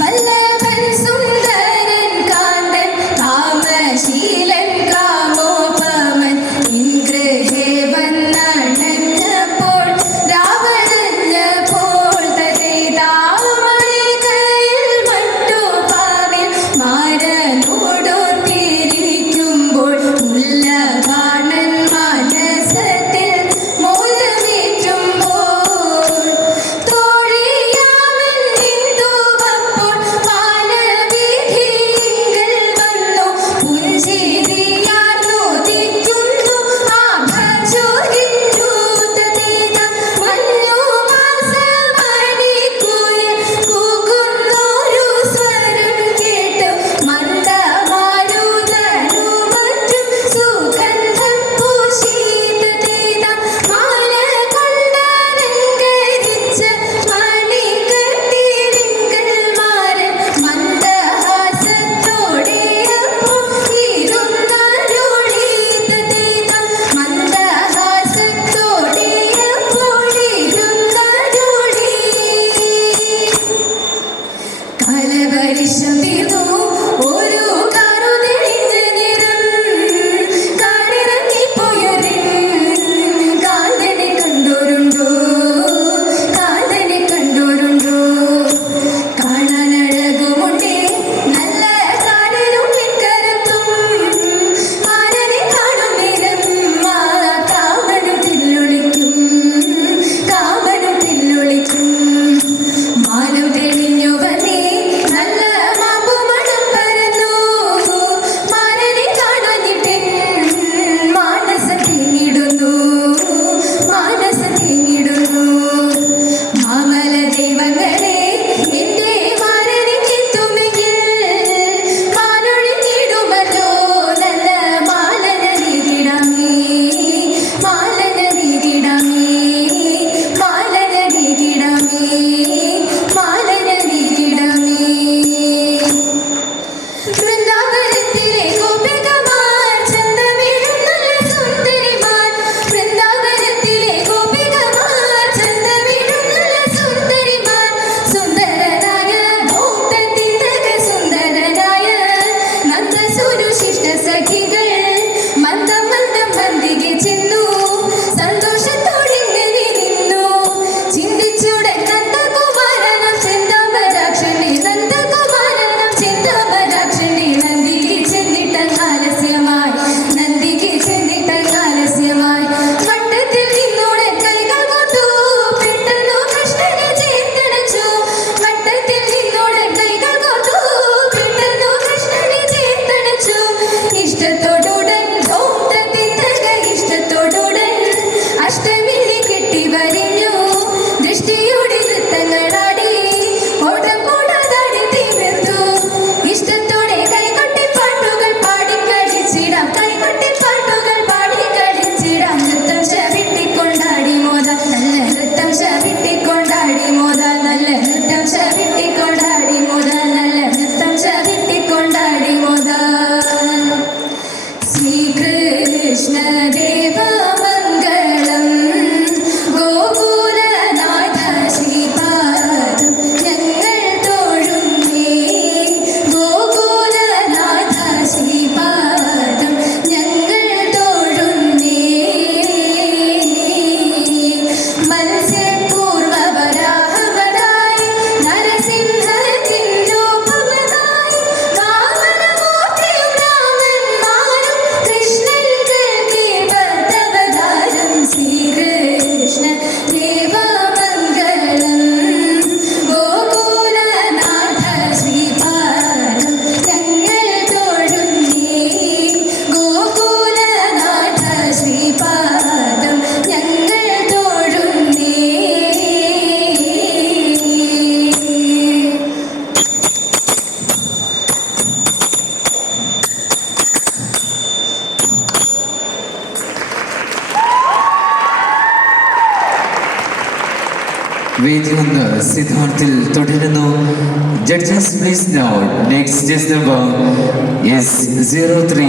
बल വേദി ഒന്ന് സിദ്ധാർത്ഥിൽ തുടരുന്നു. Judges please now next number S zero three